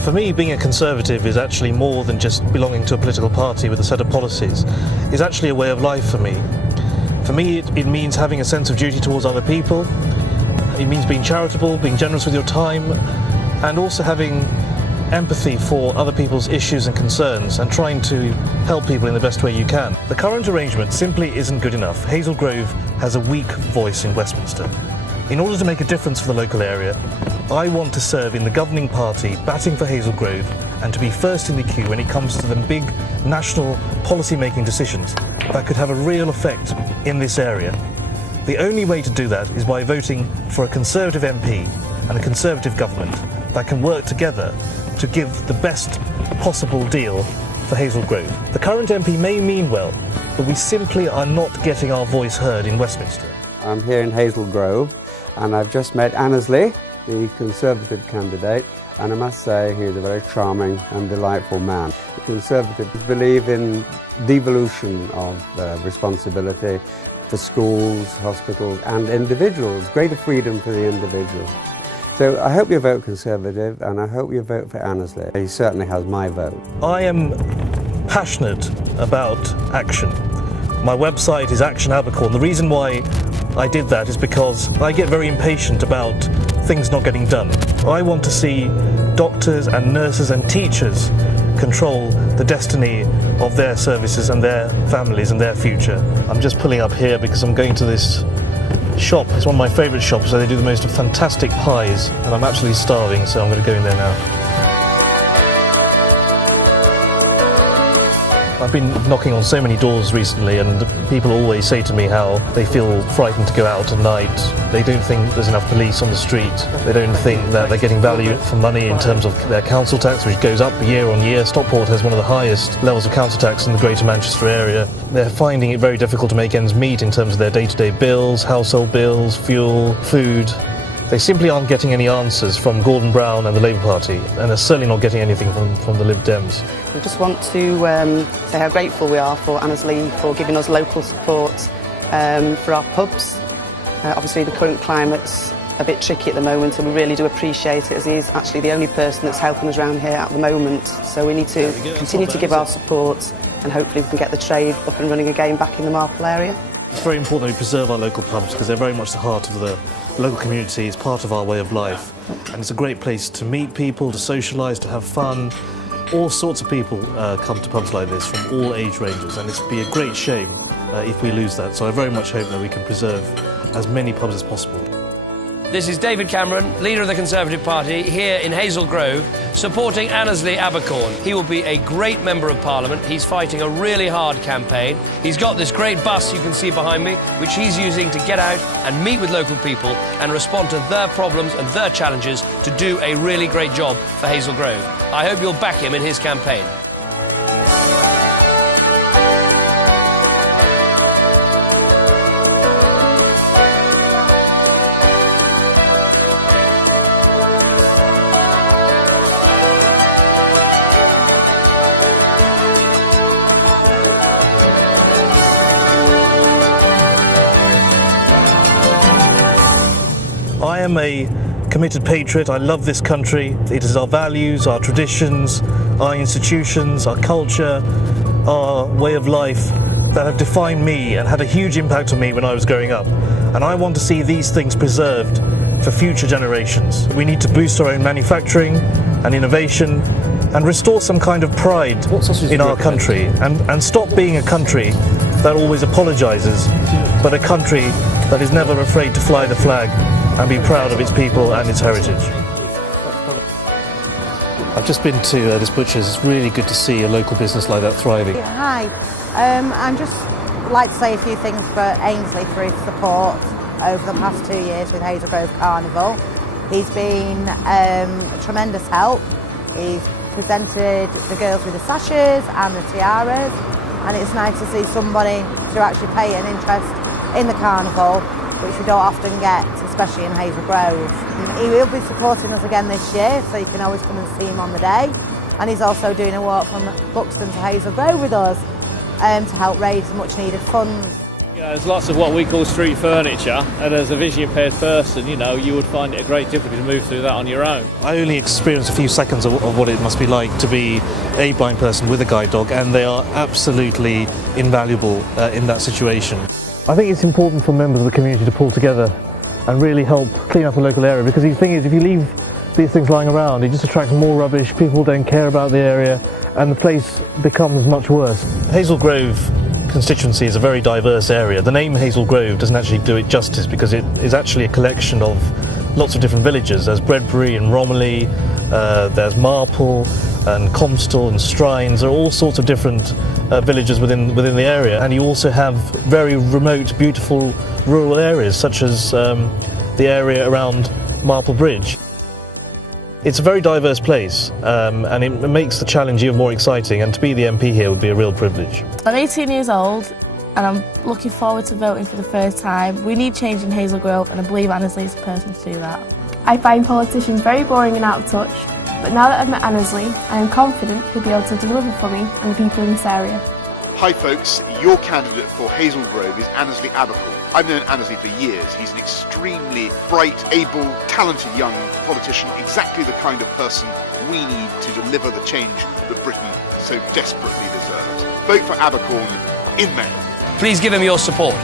For me, being a Conservative is actually more than just belonging to a political party with a set of policies. It's actually a way of life for me. For me, it means having a sense of duty towards other people. It means being charitable, being generous with your time, and also having empathy for other people's issues and concerns and trying to help people in the best way you can. The current arrangement simply isn't good enough. Hazel Grove has a weak voice in Westminster. In order to make a difference for the local area, I want to serve in the governing party, batting for Hazel Grove, and to be first in the queue when it comes to the big national policy-making decisions that could have a real effect in this area. The only way to do that is by voting for a Conservative MP and a Conservative government that can work together to give the best possible deal for Hazel Grove. The current MP may mean well, but we simply are not getting our voice heard in Westminster. I'm here in Hazel Grove and I've just met Annesley, the Conservative candidate, and I must say he is a very charming and delightful man. The Conservatives believe in devolution of responsibility for schools, hospitals and individuals, greater freedom for the individual. So I hope you vote Conservative and I hope you vote for Annesley. He certainly has my vote. I am passionate about action. My website is Action Abercorn. The reason why I did that is because I get very impatient about things not getting done. I want to see doctors and nurses and teachers control the destiny of their services and their families and their future. I'm just pulling up here because I'm going to this shop. It's one of my favourite shops where they do the most fantastic pies and I'm absolutely starving, so I'm going to go in there now. I've been knocking on so many doors recently and people always say to me how they feel frightened to go out at night. They don't think there's enough police on the street. They don't think that they're getting value for money in terms of their council tax, which goes up year on year. Stockport has one of the highest levels of council tax in the Greater Manchester area. They're finding it very difficult to make ends meet in terms of their day-to-day bills, household bills, fuel, food. They simply aren't getting any answers from Gordon Brown and the Labour Party, and they're certainly not getting anything from the Lib Dems. We just want to say how grateful we are for Annesley for giving us local support for our pubs. Obviously the current climate's a bit tricky at the moment and we really do appreciate it, as he is actually the only person that's helping us around here at the moment. So we need to continue to give our support and hopefully we can get the trade up and running again back in the Marple area. It's very important that we preserve our local pubs because they're very much the heart of the local community. It's part of our way of life and it's a great place to meet people, to socialise, to have fun. All sorts of people come to pubs like this from all age ranges and it'd be a great shame if we lose that. So I very much hope that we can preserve as many pubs as possible. This is David Cameron, leader of the Conservative Party, here in Hazel Grove, supporting Annesley Abercorn. He will be a great Member of Parliament. He's fighting a really hard campaign. He's got this great bus you can see behind me, which he's using to get out and meet with local people and respond to their problems and their challenges to do a really great job for Hazel Grove. I hope you'll back him in his campaign. I am a committed patriot. I love this country. It is our values, our traditions, our institutions, our culture, our way of life that have defined me and had a huge impact on me when I was growing up. And I want to see these things preserved for future generations. We need to boost our own manufacturing and innovation and restore some kind of pride in our country and stop being a country that always apologises, but a country that is never afraid to fly the flag and be proud of its people and its heritage. I've just been to this butcher's. It's really good to see a local business like that thriving. Hi, I'm just like to say a few things for Ainsley for his support over the past 2 years with Hazel Grove Carnival. He's been a tremendous help. He's presented the girls with the sashes and the tiaras, and it's nice to see somebody to actually pay an interest in the carnival, which we don't often get, especially in Hazel Grove. He will be supporting us again this year, so you can always come and see him on the day. And he's also doing a walk from Buxton to Hazel Grove with us to help raise much needed funds. There's lots of what we call street furniture, and as a visually impaired person, you know, you would find it a great difficulty to move through that on your own. I only experienced a few seconds of what it must be like to be a blind person with a guide dog, and they are absolutely invaluable in that situation. I think it's important for members of the community to pull together and really help clean up a local area, because the thing is, if you leave these things lying around, it just attracts more rubbish, people don't care about the area, and the place becomes much worse. Hazel Grove constituency is a very diverse area. The name Hazel Grove doesn't actually do it justice, because it is actually a collection of lots of different villages. There's Bredbury and Romiley, there's Marple and Comstall and Strines. There are all sorts of different villages within the area, and you also have very remote, beautiful rural areas such as the area around Marple Bridge. It's a very diverse place, and it makes the challenge even more exciting, and to be the MP here would be a real privilege. I'm 18 years old and I'm looking forward to voting for the first time. We need change in Hazel Grove, and I believe Annesley is the person to do that. I find politicians very boring and out of touch, but now that I've met Annesley, I am confident he'll be able to deliver for me and the people in this area. Hi folks, your candidate for Hazel Grove is Annesley Abercorn. I've known Annesley for years. He's an extremely bright, able, talented young politician, exactly the kind of person we need to deliver the change that Britain so desperately deserves. Vote for Abercorn in May. Please give him your support.